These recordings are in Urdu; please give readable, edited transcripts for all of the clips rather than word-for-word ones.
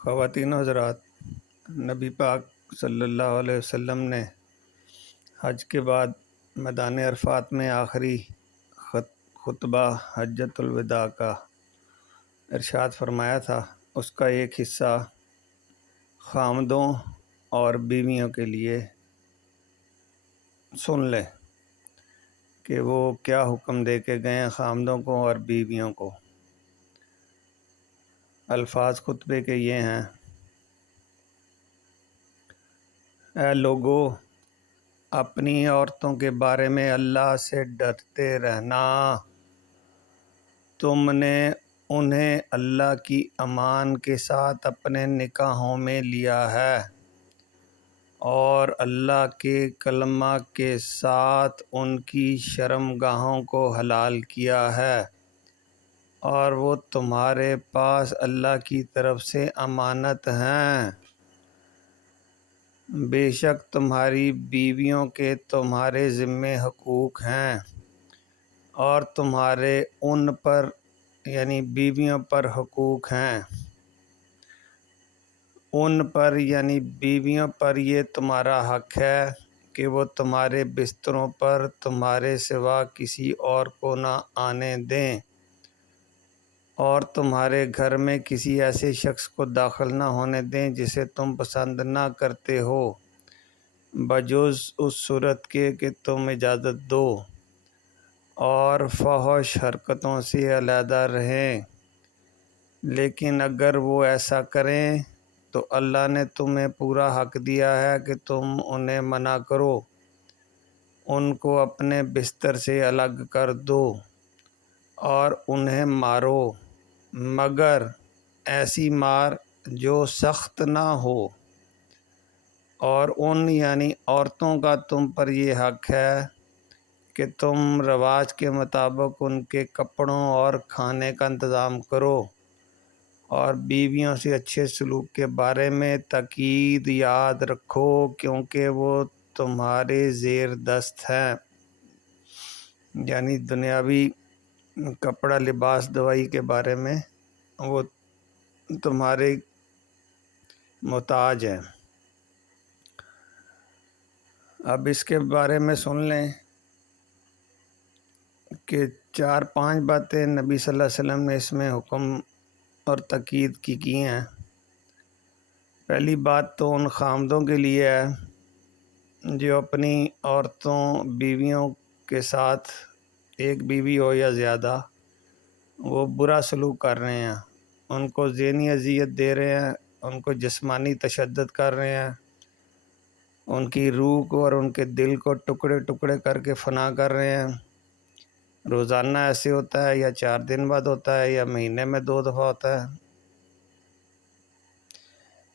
خواتین و حضرات، نبی پاک صلی اللہ علیہ وسلم نے حج کے بعد میدان عرفات میں آخری خطبہ حجۃ الوداع کا ارشاد فرمایا تھا۔ اس کا ایک حصہ خامدوں اور بیویوں کے لیے سن لیں کہ وہ کیا حکم دے کے گئے خامدوں کو اور بیویوں کو۔ الفاظ خطبے کے یہ ہیں: اے لوگو، اپنی عورتوں کے بارے میں اللہ سے ڈرتے رہنا۔ تم نے انہیں اللہ کی امان کے ساتھ اپنے نکاحوں میں لیا ہے اور اللہ کے کلمہ کے ساتھ ان کی شرمگاہوں کو حلال کیا ہے، اور وہ تمہارے پاس اللہ کی طرف سے امانت ہیں۔ بے شک تمہاری بیویوں کے تمہارے ذمے حقوق ہیں، اور تمہارے ان پر یعنی بیویوں پر حقوق ہیں۔ ان پر یعنی بیویوں پر یہ تمہارا حق ہے کہ وہ تمہارے بستروں پر تمہارے سوا کسی اور کو نہ آنے دیں، اور تمہارے گھر میں کسی ایسے شخص کو داخل نہ ہونے دیں جسے تم پسند نہ کرتے ہو، بجز اس صورت کے کہ تم اجازت دو، اور فحش حرکتوں سے علیحدہ رہیں۔ لیکن اگر وہ ایسا کریں تو اللہ نے تمہیں پورا حق دیا ہے کہ تم انہیں منع کرو، ان کو اپنے بستر سے الگ کر دو اور انہیں مارو، مگر ایسی مار جو سخت نہ ہو۔ اور ان یعنی عورتوں کا تم پر یہ حق ہے کہ تم رواج کے مطابق ان کے کپڑوں اور کھانے کا انتظام کرو، اور بیویوں سے اچھے سلوک کے بارے میں تاکید یاد رکھو، کیونکہ وہ تمہارے زیر دست ہیں، یعنی دنیاوی کپڑا لباس دوائی کے بارے میں وہ تمہارے محتاج ہیں۔ اب اس کے بارے میں سن لیں کہ 4-5 باتیں نبی صلی اللہ علیہ وسلم نے اس میں حکم اور تاکید کی ہیں۔ پہلی بات تو ان خامدوں کے لیے ہے جو اپنی عورتوں بیویوں کے ساتھ، ایک بیوی ہو یا زیادہ، وہ برا سلوک کر رہے ہیں، ان کو ذہنی اذیت دے رہے ہیں، ان کو جسمانی تشدد کر رہے ہیں، ان کی روح کو اور ان کے دل کو ٹکڑے ٹکڑے کر کے فنا کر رہے ہیں۔ روزانہ ایسے ہوتا ہے، یا 4 دن بعد ہوتا ہے، یا مہینے میں 2 دفعہ ہوتا ہے۔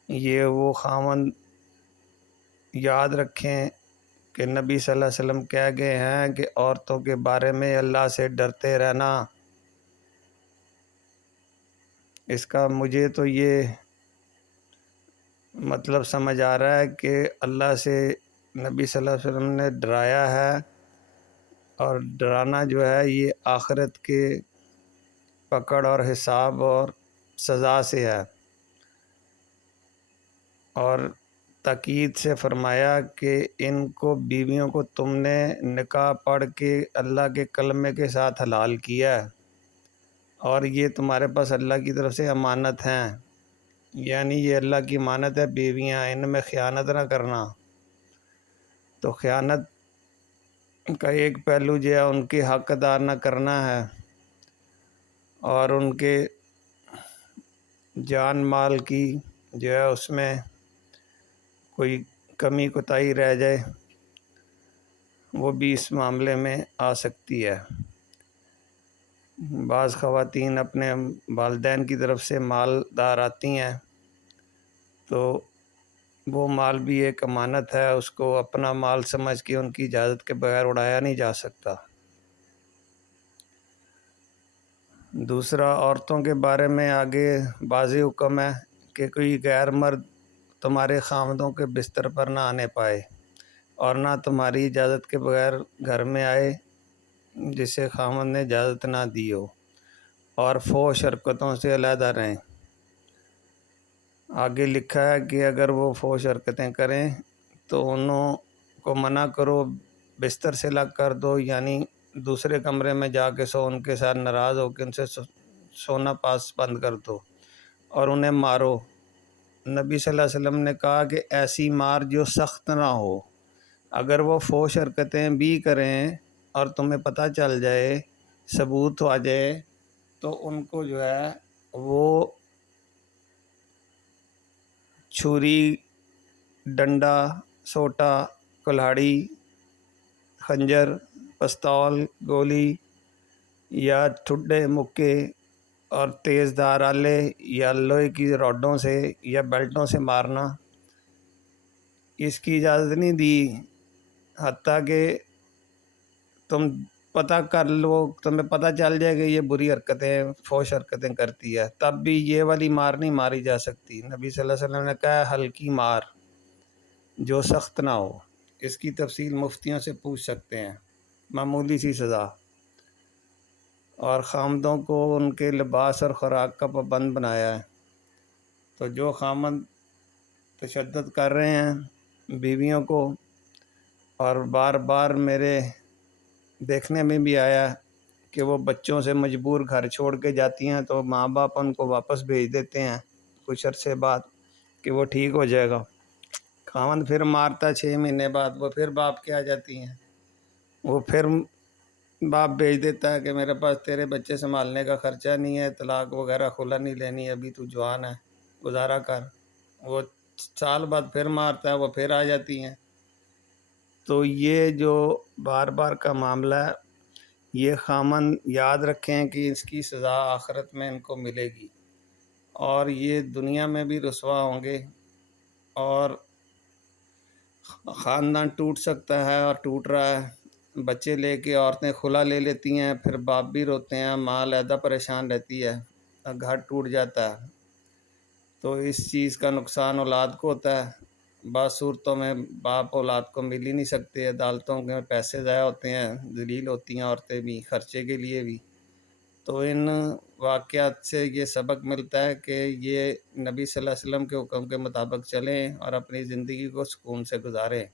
یہ وہ خاوند یاد رکھیں کہ نبی صلی اللہ علیہ وسلم کہہ گئے ہیں کہ عورتوں کے بارے میں اللہ سے ڈرتے رہنا۔ اس کا مجھے تو یہ مطلب سمجھ آ رہا ہے کہ اللہ سے نبی صلی اللہ علیہ وسلم نے ڈرایا ہے، اور ڈرانا جو ہے یہ آخرت کے پکڑ اور حساب اور سزا سے ہے، اور تاکید سے فرمایا کہ ان کو بیویوں کو تم نے نکاح پڑھ کے اللہ کے کلمے کے ساتھ حلال کیا ہے، اور یہ تمہارے پاس اللہ کی طرف سے امانت ہیں، یعنی یہ اللہ کی امانت ہے، بیویاں، ان میں خیانت نہ کرنا۔ تو خیانت کا ایک پہلو جو ہے ان کے حق ادا نہ کرنا ہے، اور ان کے جان مال کی جو ہے اس میں کوئی کمی کوتاہی رہ جائے وہ بھی اس معاملے میں آ سکتی ہے۔ بعض خواتین اپنے والدین کی طرف سے مالدار آتی ہیں، تو وہ مال بھی ایک امانت ہے، اس کو اپنا مال سمجھ کے ان کی اجازت کے بغیر اڑایا نہیں جا سکتا۔ دوسرا، عورتوں کے بارے میں آگے واضح حکم ہے کہ کوئی غیر مرد تمہارے خامدوں کے بستر پر نہ آنے پائے، اور نہ تمہاری اجازت کے بغیر گھر میں آئے جسے خامد نے اجازت نہ دی ہو، اور فحش حرکتوں سے علیحدہ رہیں۔ آگے لکھا ہے کہ اگر وہ فحش حرکتیں کریں تو انہوں کو منع کرو، بستر سے الگ کر دو، یعنی دوسرے کمرے میں جا کے سو، ان کے ساتھ ناراض ہو کے ان سے سونا پاس بند کر دو اور انہیں مارو۔ نبی صلی اللہ علیہ وسلم نے کہا کہ ایسی مار جو سخت نہ ہو۔ اگر وہ فحش حرکتیں بھی کریں اور تمہیں پتہ چل جائے، ثبوت آ جائے، تو ان کو جو ہے وہ چھری، ڈنڈا، سوٹا، کلہاڑی، خنجر، پستول، گولی یا ٹھڈے، مکے اور تیز دھار آلے یا لوہے کی راڈوں سے یا بیلٹوں سے مارنا، اس کی اجازت نہیں دی، حتیٰ کہ تم پتہ کر لو، تمہیں پتہ چل جائے کہ یہ بری حرکتیں، فحش حرکتیں کرتی ہے، تب بھی یہ والی مار نہیں ماری جا سکتی۔ نبی صلی اللہ علیہ وسلم نے کہا ہے ہلکی مار جو سخت نہ ہو۔ اس کی تفصیل مفتیوں سے پوچھ سکتے ہیں۔ معمولی سی سزا۔ اور خامدوں کو ان کے لباس اور خوراک کا پابند بنایا ہے۔ تو جو خامد تشدد کر رہے ہیں بیویوں کو، اور بار بار میرے دیکھنے میں بھی آیا کہ وہ بچوں سے مجبور گھر چھوڑ کے جاتی ہیں تو ماں باپ ان کو واپس بھیج دیتے ہیں کچھ عرصے بعد کہ وہ ٹھیک ہو جائے گا۔ خاوند پھر مارتا 6 مہینے بعد، وہ پھر باپ کے آ جاتی ہیں، وہ پھر باپ بھیج دیتا ہے کہ میرے پاس تیرے بچے سنبھالنے کا خرچہ نہیں ہے، طلاق وغیرہ خلا نہیں لینی، ابھی تو جوان ہے، گزارا کر۔ وہ سال بعد پھر مارتا ہے، وہ پھر آ جاتی ہیں۔ تو یہ جو بار بار کا معاملہ ہے، یہ خامن یاد رکھیں کہ اس کی سزا آخرت میں ان کو ملے گی، اور یہ دنیا میں بھی رسوا ہوں گے، اور خاندان ٹوٹ سکتا ہے اور ٹوٹ رہا ہے۔ بچے لے کے عورتیں خلا لے لیتی ہیں، پھر باپ بھی روتے ہیں، ماں علیحدہ پریشان رہتی ہے، گھر ٹوٹ جاتا ہے۔ تو اس چیز کا نقصان اولاد کو ہوتا ہے۔ بعض صورتوں میں باپ اولاد کو مل ہی نہیں سکتے، عدالتوں کے پیسے ضائع ہوتے ہیں، ذلیل ہوتی ہیں عورتیں بھی خرچے کے لیے بھی۔ تو ان واقعات سے یہ سبق ملتا ہے کہ یہ نبی صلی اللہ علیہ وسلم کے حکم کے مطابق چلیں اور اپنی زندگی کو سکون سے گزاریں۔